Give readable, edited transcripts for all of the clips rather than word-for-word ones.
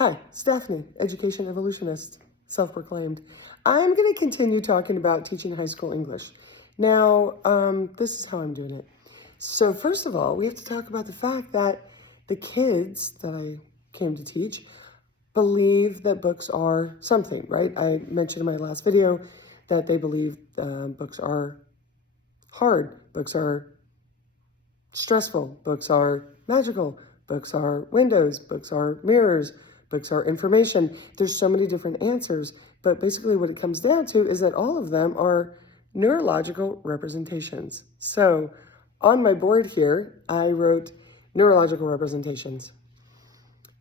Hi, Stephanie, education evolutionist, self-proclaimed. I'm going to continue talking about teaching high school English. Now, this is how I'm doing it. So first of all, we have to talk about the fact that the kids that I came to teach believe that books are something, right? I mentioned in my last video that they believe books are hard, books are stressful, books are magical, books are windows, books are mirrors, books are information. There's so many different answers, but basically what it comes down to is that all of them are neurological representations. So on my board here, I wrote neurological representations.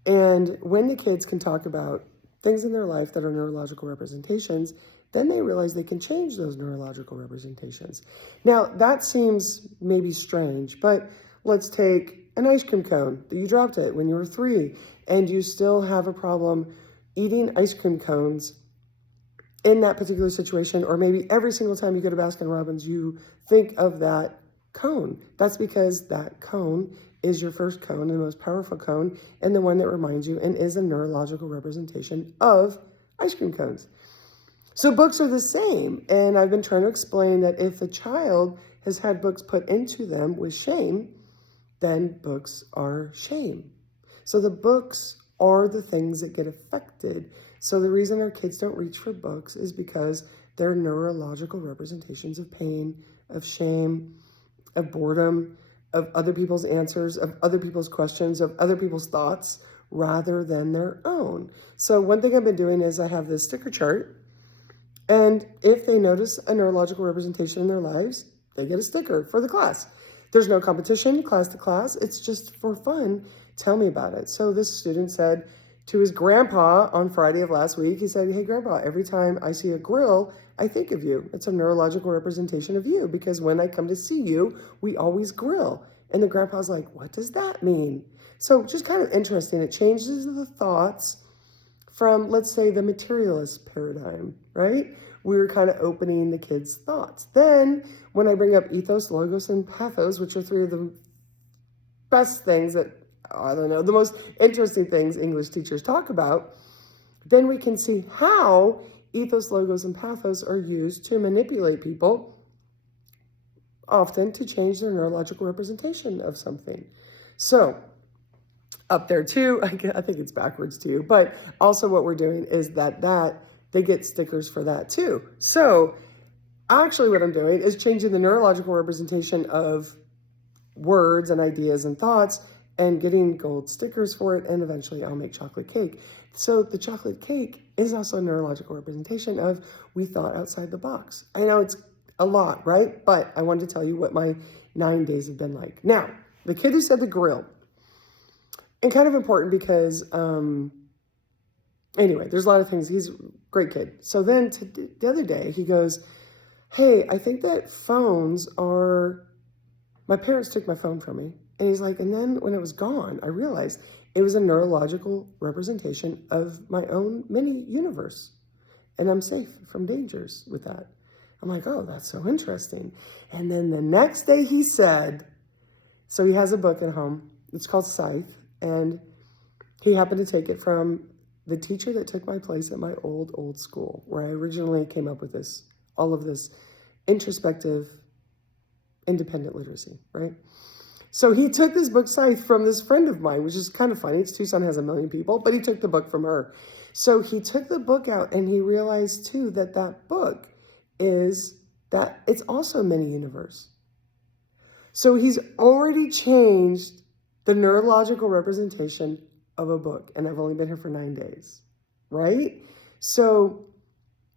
And when the kids can talk about things in their life that are neurological representations, then they realize they can change those neurological representations. Now, that seems maybe strange, but let's take an ice cream cone that you dropped it when you were 3, and you still have a problem eating ice cream cones in that particular situation, or maybe every single time you go to Baskin-Robbins, you think of that cone. That's because that cone is your first cone, the most powerful cone, and the one that reminds you and is a neurological representation of ice cream cones. So books are the same, and I've been trying to explain that if a child has had books put into them with shame, then books are shame. So the books are the things that get affected. So the reason our kids don't reach for books is because they're neurological representations of pain, of shame, of boredom, of other people's answers, of other people's questions, of other people's thoughts, rather than their own. So one thing I've been doing is I have this sticker chart, and if they notice a neurological representation in their lives, they get a sticker for the class. There's no competition, class to class. It's just for fun. Tell me about it. So this student said to his grandpa on Friday of last week, he said, "Hey, Grandpa, every time I see a grill, I think of you. It's a neurological representation of you because when I come to see you, we always grill." And the grandpa's like, "What does that mean?" So just kind of interesting. It changes the thoughts from, let's say, the materialist paradigm, right? We're kind of opening the kids' thoughts. Then when I bring up ethos, logos, and pathos, which are 3 of the best things that, I don't know, the most interesting things English teachers talk about, then we can see how ethos, logos, and pathos are used to manipulate people, often to change their neurological representation of something. So up there too, I think it's backwards too, but also what we're doing is that they get stickers for that too. So actually what I'm doing is changing the neurological representation of words and ideas and thoughts and getting gold stickers for it, and eventually I'll make chocolate cake. So the chocolate cake is also a neurological representation of we thought outside the box. I know it's a lot, right? But I wanted to tell you what my 9 days have been like. Now, the kid who said the grill, and kind of important because, anyway, there's a lot of things. He's a great kid. So then the other day he goes, "Hey, I think that phones are, my parents took my phone from me." And he's like, and then when it was gone, I realized it was a neurological representation of my own mini universe. And I'm safe from dangers with that. I'm like, oh, that's so interesting. And then the next day he said, so he has a book at home. It's called Scythe. And he happened to take it from the teacher that took my place at my old school, where I originally came up with all of this introspective, independent literacy, right? So he took this book, Scythe, from this friend of mine, which is kind of funny. It's Tucson has 1 million people, but he took the book from her. So he took the book out and he realized too that book is that it's also a mini universe. So he's already changed the neurological representation of a book, and I've only been here for 9 days, right? So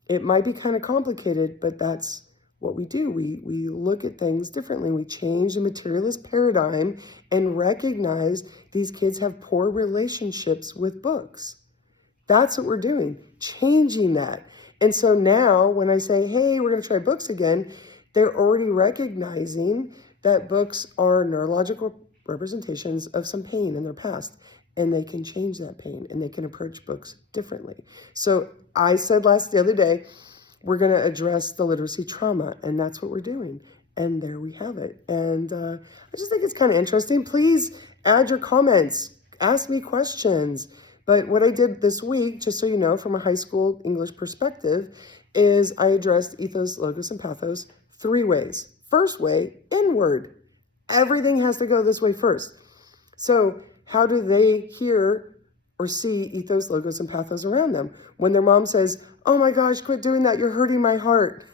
it might be kind of complicated, but that's what we do. We look at things differently. We change the materialist paradigm and recognize these kids have poor relationships with books. That's what we're doing, changing that. And so now when I say, hey, we're going to try books again, they're already recognizing that books are neurological representations of some pain in their past, and they can change that pain and they can approach books differently. So I said the other day, we're going to address the literacy trauma, and that's what we're doing. And there we have it. And I just think it's kind of interesting. Please add your comments, ask me questions, But what I did this week, just so you know, from a high school English perspective, is I addressed ethos, logos, and pathos 3 ways. First way, inward. Everything has to go this way first. So how do they hear or see ethos, logos, and pathos around them? When their mom says, "Oh my gosh, quit doing that, you're hurting my heart."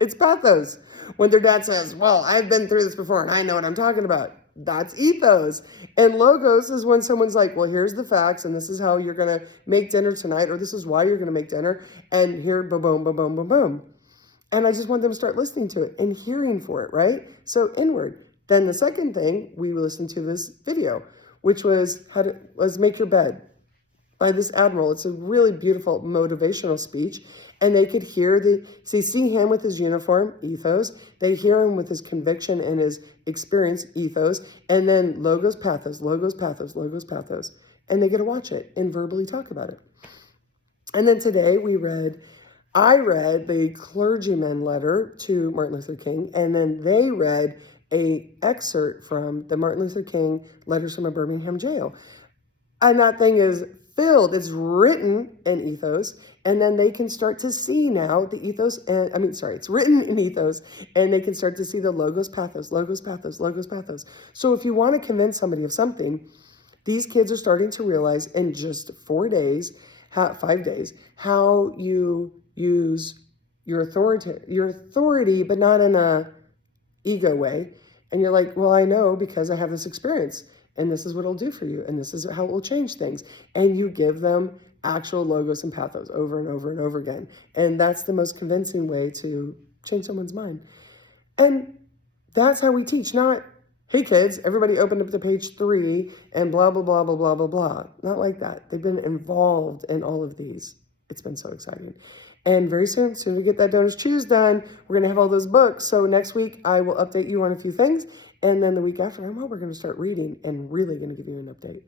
It's pathos. When their dad says, "Well, I've been through this before and I know what I'm talking about," that's ethos. And logos is when someone's like, "Well, here's the facts, and this is how you're going to make dinner tonight, or this is why you're going to make dinner, and here, boom, boom, boom, boom, boom, boom." And I just want them to start listening to it and hearing for it, right? So inward. Then the second thing we listened to this video, which was make your bed by this admiral. It's a really beautiful motivational speech. And they could hear see him with his uniform, ethos. They hear him with his conviction and his experience, ethos. And then logos, pathos, logos, pathos, logos, pathos. And they get to watch it and verbally talk about it. And then today I read the clergyman letter to Martin Luther King, and then they read a excerpt from the Martin Luther King letters from a Birmingham jail. And that thing is filled, it's written in ethos, and then they can start to see now the ethos, it's written in ethos, and they can start to see the logos, pathos, logos, pathos, logos, pathos. So if you want to convince somebody of something, these kids are starting to realize in just 5 days, how you use your authority, but not in a ego way. And you're like, "Well, I know because I have this experience, and this is what it'll do for you, and this is how it will change things." And you give them actual logos and pathos over and over and over again. And that's the most convincing way to change someone's mind. And that's how we teach, not, "Hey kids, everybody open up to page 3 and blah, blah, blah, blah, blah, blah, blah." Not like that. They've been involved in all of these. It's been so exciting. And very soon we get that Donors Choose done, we're going to have all those books. So next week I will update you on a few things. And then the week after, we're going to start reading and really going to give you an update.